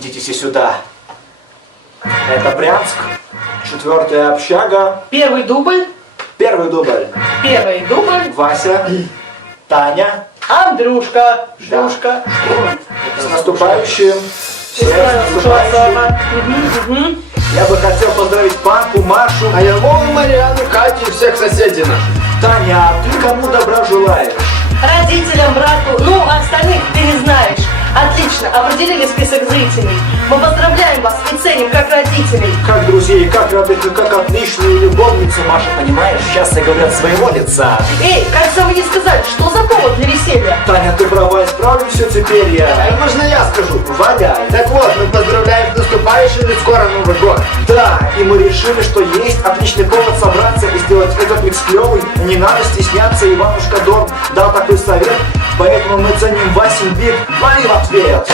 Идите все сюда. Это Брянск, 4-я общага. Первый дубль. Первый дубль. Первый дубль. Вася, Таня. Андрюшка. Шлюшка. С наступающим. Всех с наступающим. Я бы хотел поздравить Панку, Машу. А я Вову, Марьяну, Катю и всех соседей наших. Таня, а ты кому добра желаешь? Родителям, брату, ну, а остальных ты не знаешь. Отлично, определили список зрителей. Мы поздравляем вас и ценим как родителей. Как друзей, как родных, и как отличную любовницу. Маша, понимаешь, сейчас я говорю от своего лица. Эй, кажется, вы не сказали, что за повод для веселья? Таня, ты права, исправлю все теперь я. А можно я скажу? Валяй. Так вот, мы поздравляем с наступающим, ведь скоро Новый год. Да, и мы решили, что есть отличный повод собраться и сделать этот микс клевый. Не надо стесняться, Иванушка Дон дал такой совет. Поэтому мы ценим Васин бит. Вали в ответ.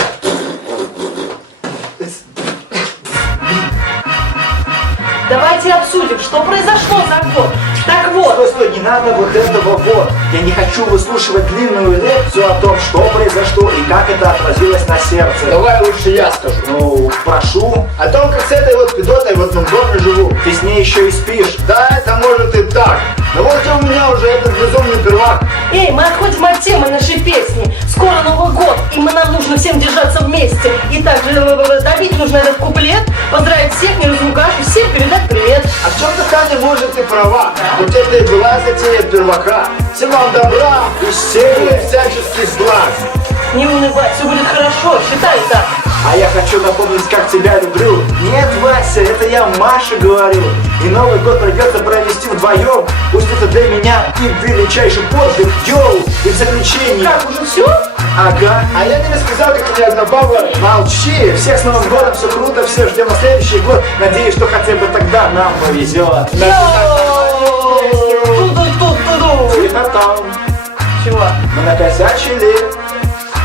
Давайте обсудим, что произошло за год. Так вот, Стой, не надо вот этого вот. Я не хочу выслушивать длинную лекцию о том, что произошло и как это отразилось на сердце. Давай лучше я скажу. Ну, прошу. О том, как с этой вот пидотой в одном доме живу. Ты с ней еще и спишь. Да, это может и так. Но вот у меня уже этот безумный первак. эй, мы отходим от темы нашей песни. Скоро Новый год, и нам нужно всем держаться вместе. И также добить нужно этот куплет, поздравить всех, не разругав, и всем передать привет. А в чем-то Таня, может, и права. Вот это и была затея первака. Всем вам добра, и всяческих благ. Не унывай, все будет хорошо, считай так. А я хочу напомнить, как тебя люблю. Нет, Вася, это я Маше говорю. И Новый год придется провести вдвоем. Пусть это для меня и величайший подвиг. Йоу! И в заключение. Как, уже все? Ага. А я не рассказал, как меня добавила. Молчи. Всех с Новым годом, все круто, все ждем на следующий год. Надеюсь, что хотя бы тогда нам повезет. Тихо там. Чего? Мы накосячили.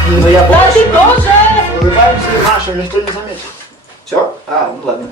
Но я Да больше... ты тоже! Улыбаемся, Маша, никто не заметит. Все? А, ну ладно.